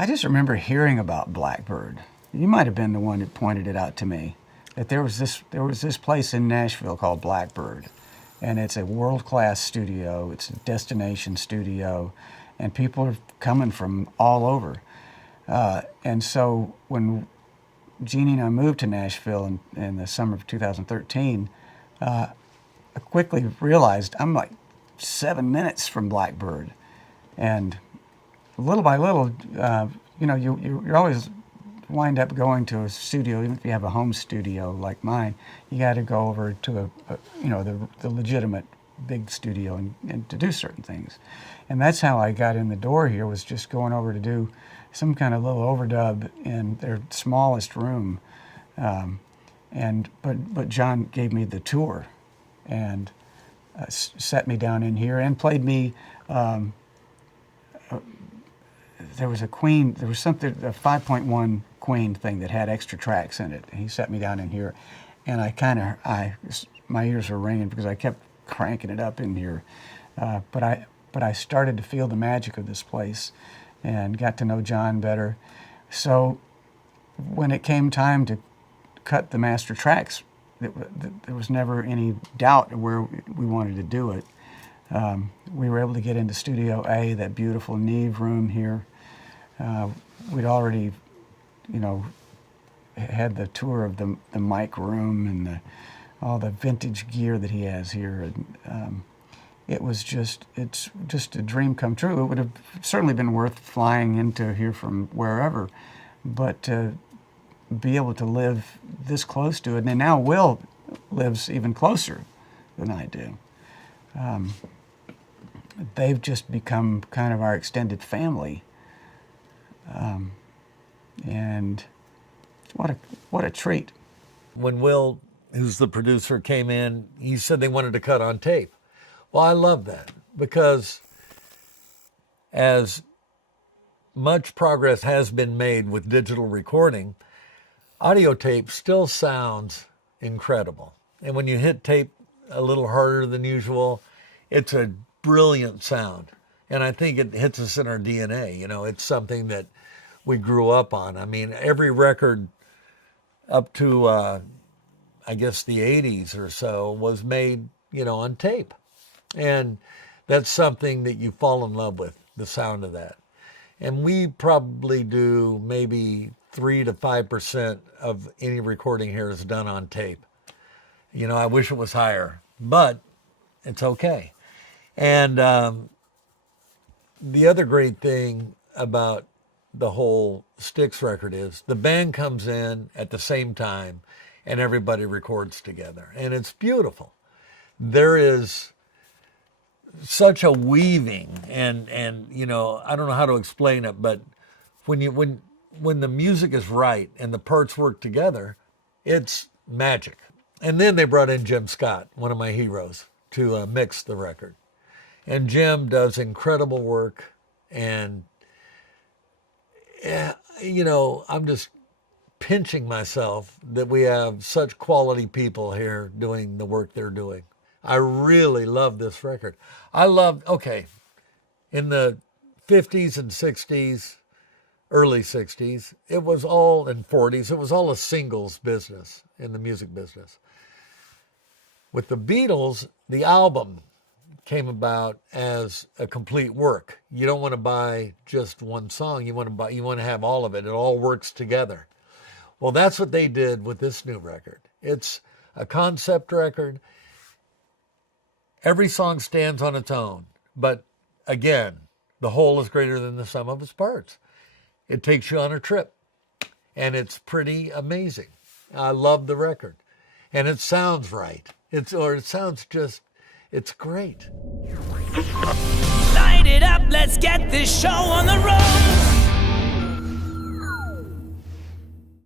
I just remember hearing about Blackbird. You might have been the one that pointed it out to me. That there was this place in Nashville called Blackbird, and it's a world-class studio. It's a destination studio, and people are coming from all over. And so when Jeannie and I moved to Nashville in the summer of 2013, I quickly realized I'm like 7 minutes from Blackbird, and little by little, you're always wind up going to a studio. Even if you have a home studio like mine, you got to go over to the legitimate big studio and to do certain things. And that's how I got in the door here, was just going over to do some kind of little overdub in their smallest room. But John gave me the tour and set me down in here and played me. There was a 5.1 Queen thing that had extra tracks in it. He set me down in here, and my ears were ringing because I kept cranking it up in here. But I started to feel the magic of this place and got to know John better. So when it came time to cut the master tracks, there was never any doubt where we wanted to do it. We were able to get into Studio A, that beautiful Neve room here. We'd already, had the tour of the mic room and all the vintage gear that he has here. And it's just a dream come true. It would have certainly been worth flying into here from wherever, but to be able to live this close to it, and now Will lives even closer than I do. They've just become kind of our extended family. And what a treat. When Will, who's the producer, came in, he said they wanted to cut on tape. Well, I love that, because as much progress has been made with digital recording, audio tape still sounds incredible. And when you hit tape a little harder than usual, it's a brilliant sound. And I think it hits us in our DNA. It's something that we grew up on. I mean, every record up to, I guess, the 80s or so was made, on tape. And that's something that you fall in love with, the sound of that. And we probably do maybe 3 to 5% of any recording here is done on tape. I wish it was higher, but it's okay. And the other great thing about the whole STYX record is the band comes in at the same time and everybody records together. And it's beautiful. There is such a weaving and I don't know how to explain it, but when the music is right and the parts work together, it's magic. And then they brought in Jim Scott, one of my heroes, to mix the record. And Jim does incredible work. And, I'm just pinching myself that we have such quality people here doing the work they're doing. I really love this record. In the 50s and 60s, early 60s, it was all, in 40s, it was all a singles business in the music business. With the Beatles, the album came about as a complete work. You don't want to buy just one song. You want to have all of it. It all works together. Well, that's what they did with this new record. It's a concept record. Every song stands on its own, but again, the whole is greater than the sum of its parts. It takes you on a trip, and it's pretty amazing. I love the record, and it sounds right. It's great. Light it up, let's get this show on the road.